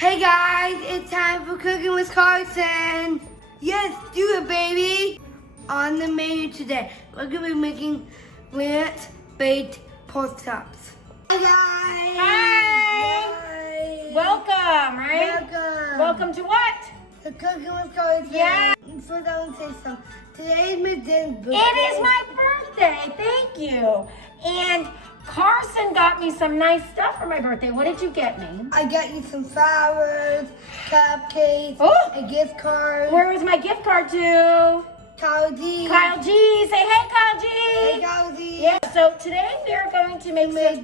Hey guys, it's time for Cooking with Carson. Yes, do it, baby. On the menu today, we're gonna be making ranch baked pork chops. Hi guys. Hi. Hi. Welcome, right? Welcome to what? To Cooking with Carson. Yeah. First, I want to say something. Today is Miss Jenn's birthday. It is my birthday. Thank you. And Carson got me some nice stuff for my birthday. What did you get me? I got you some flowers, cupcakes, Oh. a gift card. Where was my gift card to? Kyle G. Kyle G. Say hey, Kyle G. Hey, Kyle G. Yeah. So today we are going to make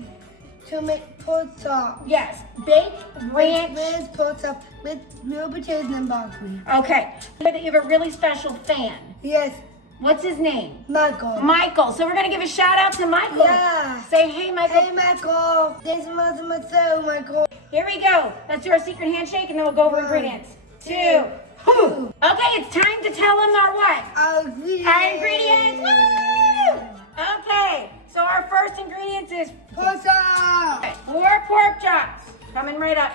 To make pork chop. yes, baked ranch. Ranch pork chop with real potatoes and broccoli. Okay. That you have a really special fan. Yes, What's his name? Michael. Michael. So we're gonna give a shout out to Michael. Yeah. Say hey, Michael. Hey, Michael. Thanks so much for my show, Michael. Here we go. Let's do our secret handshake and then we'll go over 1, ingredients. 2. 2. Okay, it's time to tell them our what? Our ingredients. Our ingredients. Woo! Okay, so our first ingredients is Pork chop. 4 pork chops. Coming right up.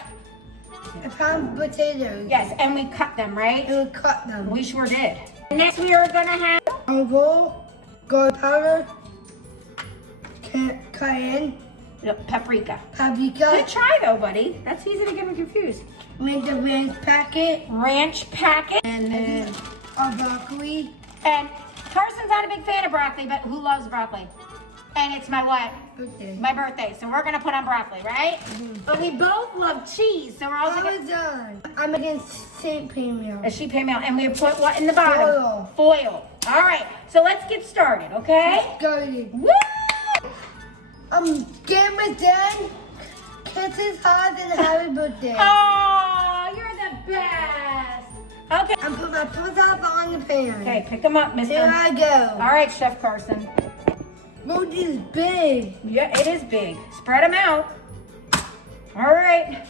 A pound of potatoes. Yes, and we cut them, right? And we cut them. We sure did. Next we are gonna have A roll, garlic powder, cayenne, paprika. paprika. Good try though, buddy. That's easy to get me confused. Make the ranch packet. Ranch packet. And then, Our broccoli. and Carson's not a big fan of broccoli, but who loves broccoli? And it's my what? Birthday. My birthday, so we're gonna put on broccoli, right? But we both love cheese, so we're also gonna... Parmesan. I'm making St. Meal. A sheep ham meal, and we put what in the bottom? Foil. Foil. All right, so let's get started, okay? Garlic. Woo! Give me Jenn kisses hard and happy birthday. Oh, you're the best. Okay. I put my pork chop on the pan. Okay, pick them up, mister. Here I go. All right, Chef Carson. Oh, this is big. Yeah, it is big. Spread them out. All right.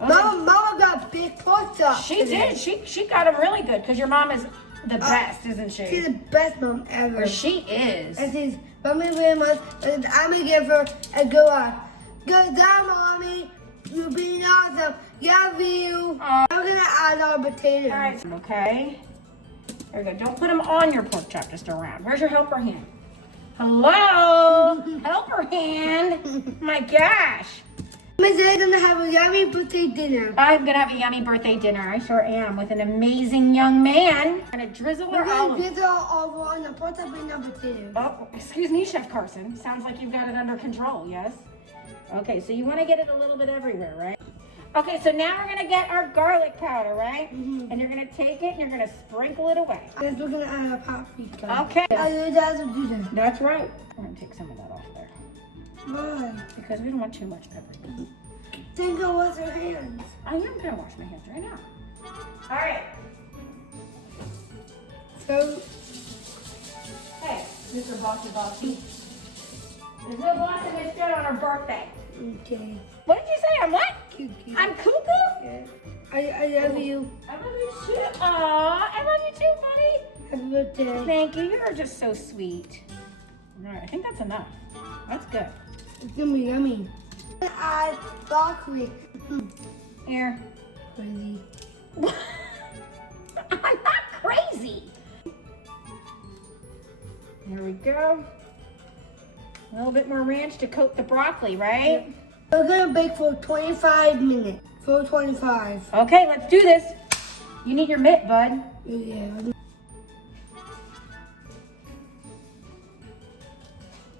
Okay. Mama got big pork chop. She did. She got them really good because your mom is the best, isn't she? She's the best mom ever. Or she is. And she's love me very much. And I'm gonna give her a good one. Good job, mommy. You've been awesome. Love you. I'm gonna add our potatoes. All right. Okay. There we go. Don't put them on your pork chop, just around. Where's your helper hand? Hello? Helper hand? My gosh. Miss Jen's gonna have a yummy birthday dinner. I'm going to have a yummy birthday dinner. I sure am. With an amazing young man. I'm going to drizzle We're our gonna olive. drizzle over on the pork chop and the potatoes. Oh, excuse me, Chef Carson. Sounds like you've got it under control, yes? Okay, so you want to get it a little bit everywhere, right? Okay, so now we're going to get our garlic powder, right? And you're going to take it and you're going to sprinkle it away. Next, we're gonna add a paprika. Okay. I really have to do that. That's right. We're going to take some of that off there. Why? Because we don't want too much pepper. Think of what's your hands. I am going to wash my hands right now. All right. So, Hey, Mr. Bossy Bossy. There's no bossy Miss Jenn on her birthday. okay. What did you say? I'm what? Cute, cute. I'm cuckoo? Yeah. I love you. I love you too. Aw, I love you too, buddy. Happy birthday. Thank you. You're just so sweet. All right, I think that's enough. That's good. It's gonna be yummy. Add broccoli. Here. Crazy. I'm not crazy. There we go. A little bit more ranch to coat the broccoli, right? We're gonna bake for 25 minutes. For 25. Okay, let's do this. You need your mitt, bud. Yeah.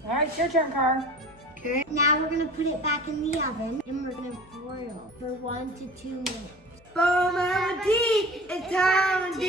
All right, it's your turn, Car. Okay. Now we're gonna put it back in the oven and we're gonna broil for 1 to 2 minutes. Bon appetit! It's time to